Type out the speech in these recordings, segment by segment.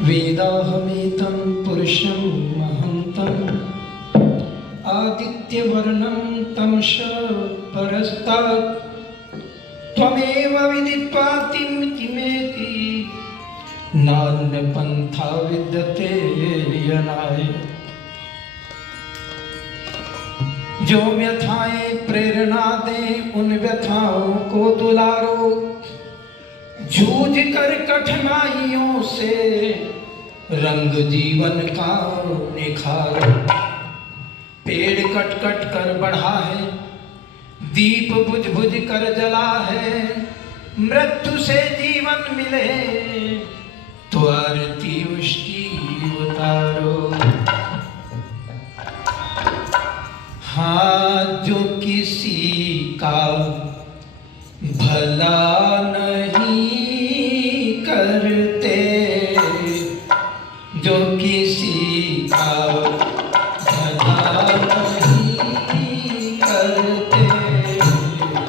वेदाहमेतं पुरुषं महन्तं आदित्यवर्णं तमस परस्तात् त्वमेव विदित्वा किमेति नान्यपन्था विद्यते यनाय। जो व्यथाएं प्रेरणा दें उन व्यथाओं को दुलारो, जूझ कर कठिनाइयों से रंग जीवन का निखारो। पेड़ कट कट कर बढ़ा है, दीप बुझ बुझ कर जला है, मृत्यु से जीवन मिले तो आरती उसकी उतारो। हाँ, जो किसी का भला नहीं करते, जो किसी का भला नहीं करते,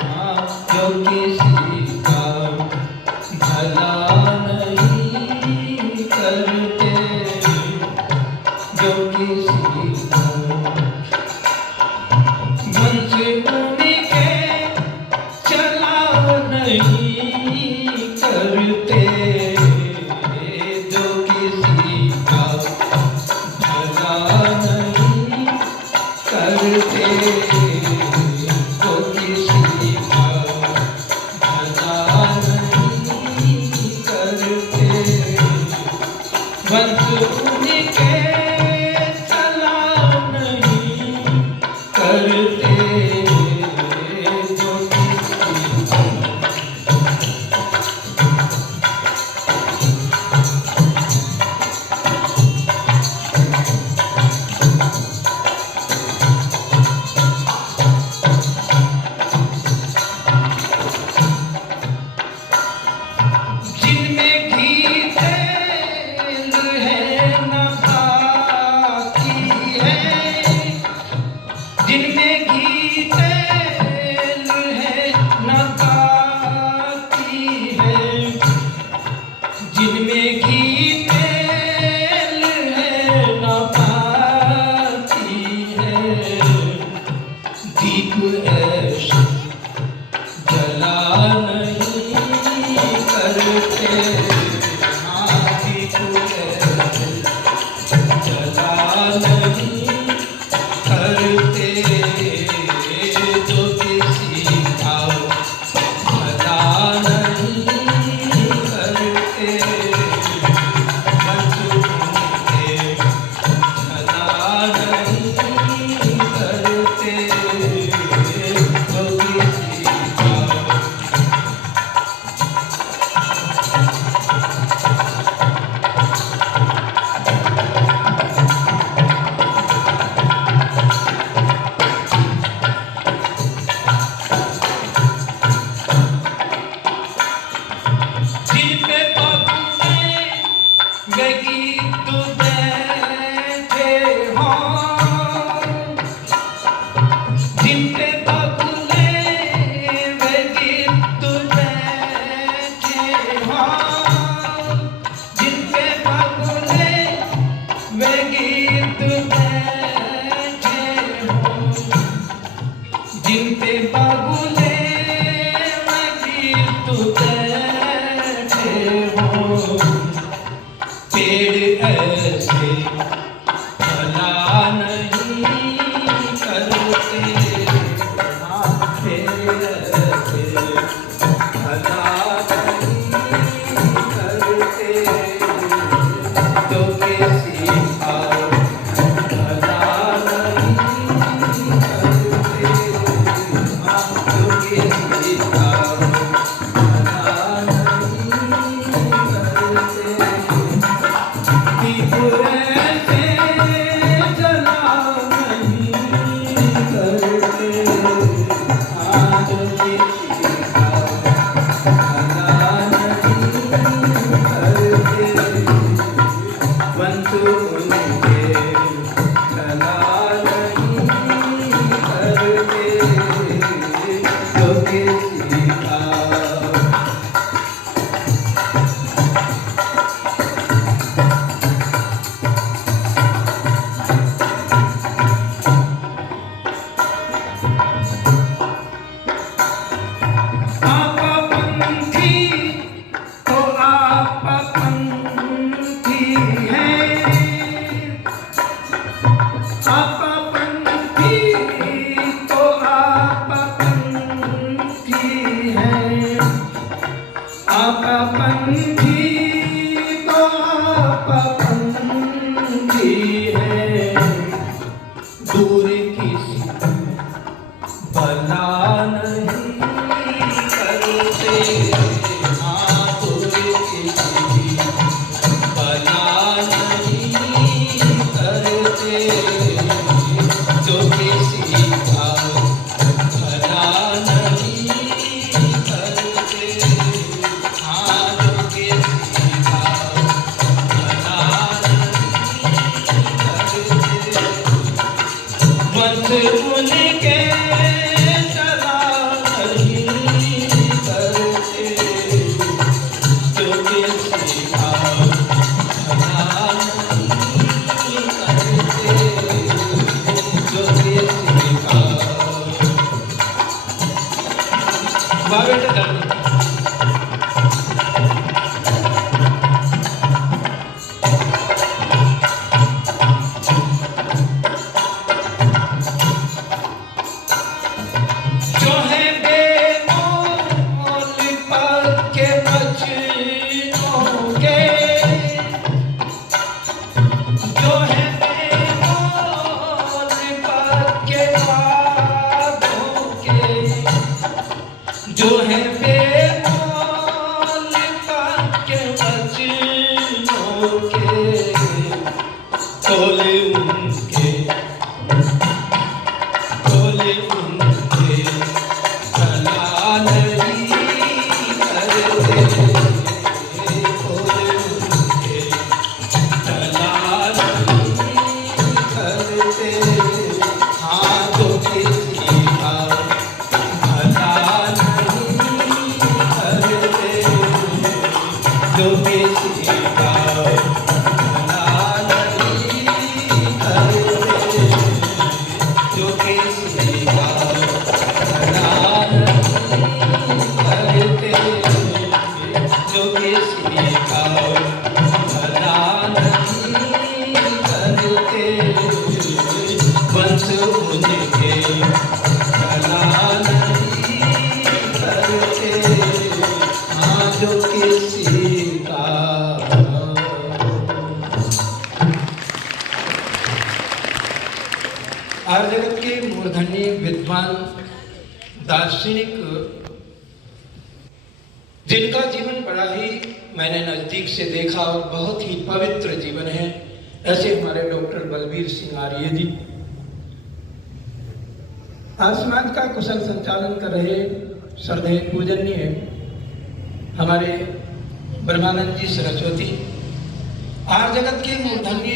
हाँ, जो किसी का भला नहीं करते, जो किसी का वंश उनके चलाओ नहीं करते, जो किसी का भला नहीं करते, जो किसी का भला नहीं करते, वंश उनके चलाओ नहीं करते। जिनमें घी तेल है न बाकी है, जिनमें घी तेल है न बाकी है, दीप ऐसे जला नहीं करते, हाँ, दीप ऐसे जला नहीं करते, जो किसी का भला नहीं करते, वंश उनके भला नहीं करते, जो किसी का जिन पे बाबूले वकील तो बैठे हो, पेड़ ऐसे भला नहीं करते, हाँ, पेड़ ऐसे भला नहीं करते, तो किसी का वंश उनके चला नहीं आर्य जगत के मूर्धन्य विद्वान दार्शनिक जिनका जीवन बड़ा ही मैंने नजदीक से देखा और बहुत ही पवित्र जीवन है, ऐसे हमारे डॉक्टर बलबीर सिंह आर्य जी आज समाज का कुशल संचालन कर रहे श्रद्धेय पूजनीय हमारे ब्रह्मानंद जी सरस्वती, आर्य जगत के मूर्धन्य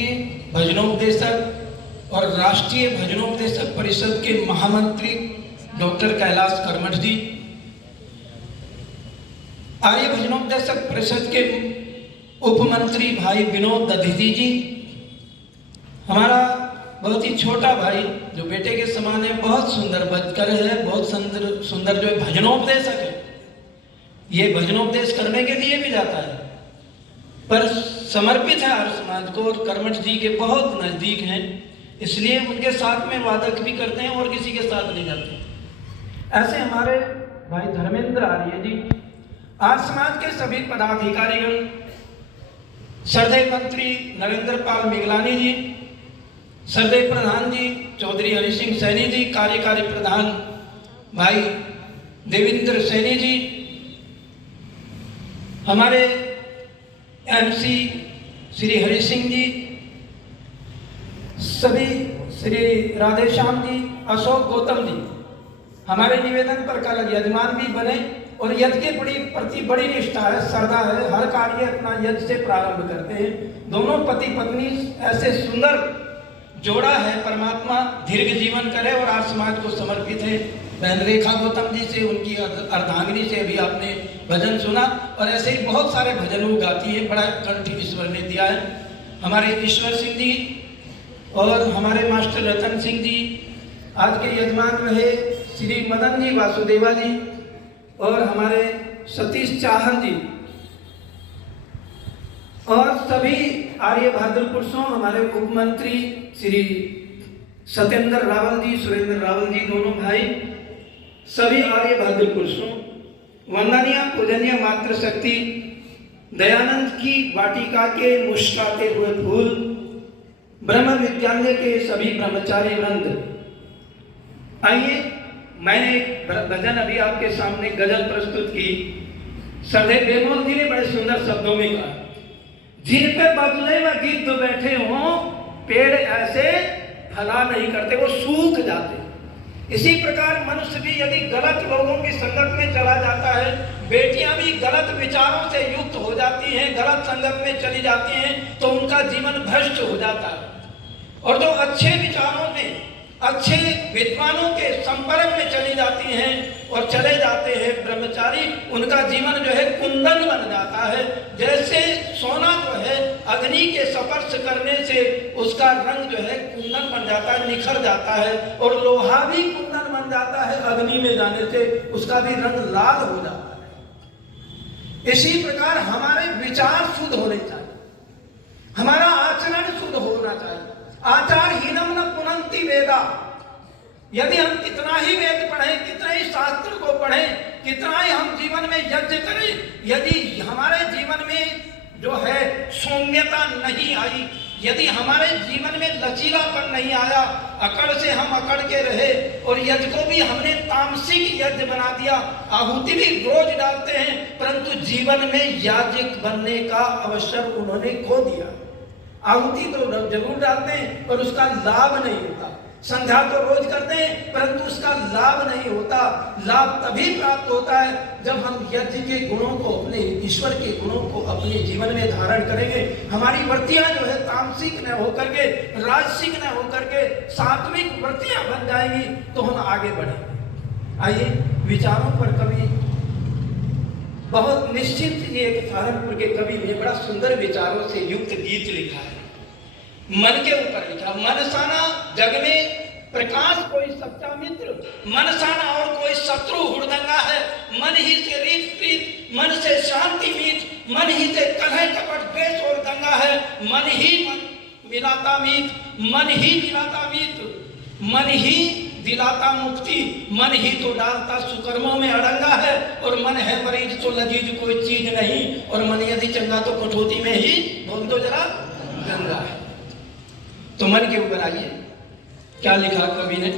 भजनोपदेशक और राष्ट्रीय भजनोपदेशक परिषद के महामंत्री डॉक्टर कैलाश कर्मठ जी, आर्य भजनोपदेशक परिषद के उपमंत्री भाई विनोद दधीजी जी, हमारा बहुत ही छोटा भाई जो बेटे के समान है, बहुत सुंदर बजकर है, बहुत सुंदर जो भजनोपदेशक है, ये भजनोपदेश करने के लिए भी जाता है पर समर्पित है आर्य समाज को और कर्मठ जी के बहुत नजदीक हैं, इसलिए उनके साथ में वादक भी करते हैं और किसी के साथ नहीं जाते। ऐसे हमारे भाई धर्मेंद्र आर्य जी, आज समाज के सभी पदाधिकारीगण, श्रद्धेय मंत्री नरेंद्र पाल मिगलानी जी, श्रद्धेय प्रधान जी चौधरी हरि सिंह सैनी जी, कार्यकारी प्रधान भाई देवेंद्र सैनी जी, हमारे एमसी श्री हरि सिंह जी, सभी श्री राधेश्याम जी, अशोक गौतम जी, हमारे निवेदन पर कल यजमान भी बने और यज्ञ के प्रति बड़ी निष्ठा है, श्रद्धा है, हर कार्य अपना यज्ञ से प्रारंभ करते हैं। दोनों पति पत्नी ऐसे सुंदर जोड़ा है, परमात्मा दीर्घ जीवन करे और आज समाज को समर्पित है। बहन रेखा गौतम जी से, उनकी अर्धांगिनी से भी आपने भजन सुना और ऐसे ही बहुत सारे भजन वो गाती है, बड़ा कंठ ईश्वर ने दिया है। हमारे ईश्वर सिंह जी और हमारे मास्टर रतन सिंह जी, आज के यजमान रहे श्री मदन जी वासुदेवा जी और हमारे सतीश चाहन जी और सभी आर्य भाद्र पुरुषों, हमारे उप मंत्री श्री सत्येंद्र रावल जी, सुरेंद्र रावल जी, दोनों भाई, सभी आर्य भाद्र पुरुषों, वंदनीय पूजनीय मातृशक्ति दयानंद की वाटिका के मुस्कुराते हुए फूल, ब्रह्म विद्यालय के सभी ब्रह्मचारी वृंद, आइए मैंने एक भजन अभी आपके सामने गजल प्रस्तुत की। सरदेव बेमोल जी ने बड़े सुंदर शब्दों में कहा, जिन पे बगले में गिद्ध बैठे हों, पेड़ ऐसे फला नहीं करते, वो सूख जाते। इसी प्रकार मनुष्य भी यदि गलत लोगों की संगत में चला जाता है, बेटियां भी गलत विचारों से युक्त हो जाती हैं, गलत संगत में चली जाती हैं, तो उनका जीवन भ्रष्ट हो जाता है। और जो अच्छे विचारों में, अच्छे विद्वानों के संपर्क में चली जाती हैं और चले जाते हैं ब्रह्मचारी, उनका जीवन जो है कुंदन बन जाता है। जैसे सोना जो है अग्नि के स्पर्श करने से उसका रंग जो है कुंदन बन जाता है, निखर जाता है, और लोहा भी कुंदन बन जाता है अग्नि में जाने से, उसका भी रंग लाल हो जाता है। इसी प्रकार हमारे विचार शुद्ध होने चाहिए, हमारा आचरण शुद्ध होना चाहिए। आचारहीनम न पुनंति वेदा। यदि हम कितना ही वेद पढ़ें, कितना ही शास्त्र को पढ़ें, कितना ही हम जीवन में यज्ञ करें, यदि हमारे जीवन में जो है सौम्यता नहीं आई, यदि हमारे जीवन में लचीलापन नहीं आया, अकड़ से हम अकड़ के रहे और यज्ञ को भी हमने तामसिक यज्ञ बना दिया, आहुति भी रोज डालते हैं, परंतु जीवन में याजक बनने का अवसर उन्होंने खो दिया। आहुति तो जरूर डालते हैं पर उसका लाभ नहीं होता, संध्या तो रोज करते हैं परंतु उसका लाभ नहीं होता। लाभ तभी प्राप्त होता है जब हम यज्ञ के गुणों को, अपने ईश्वर के गुणों को अपने जीवन में धारण करेंगे। हमारी वृत्तियां जो है तामसिक न होकर के, राजसिक न होकर के सात्विक वृत्तियां बन जाएंगी तो हम आगे बढ़ेंगे। आइए विचारों पर कवि बहुत निश्चिंत जी एक सहारनपुर के कवि ने बड़ा सुंदर विचारों से युक्त गीत लिखा है। मन के ऊपर लिखा, मनसाना जग में प्रकाश कोई सच्चा मित्र, मनसाना और कोई शत्रु हुड़दंगा है। मन ही से रीत प्रीत, मन से शांति मीत, मन ही से कलह कपट द्वेष और दंगा है। मन ही मन मिलाता मीत, मन ही मिलाता मीत, मन ही दिलाता मुक्ति, मन ही तो डालता सुकर्मों में अड़ंगा है। और मन है मरीज तो लजीज कोई चीज नहीं, और मन यदि चंगा तो कठौती में ही बोल दो जरा गंगा है। तो मन के ऊपर आइए क्या लिखा कवि ने।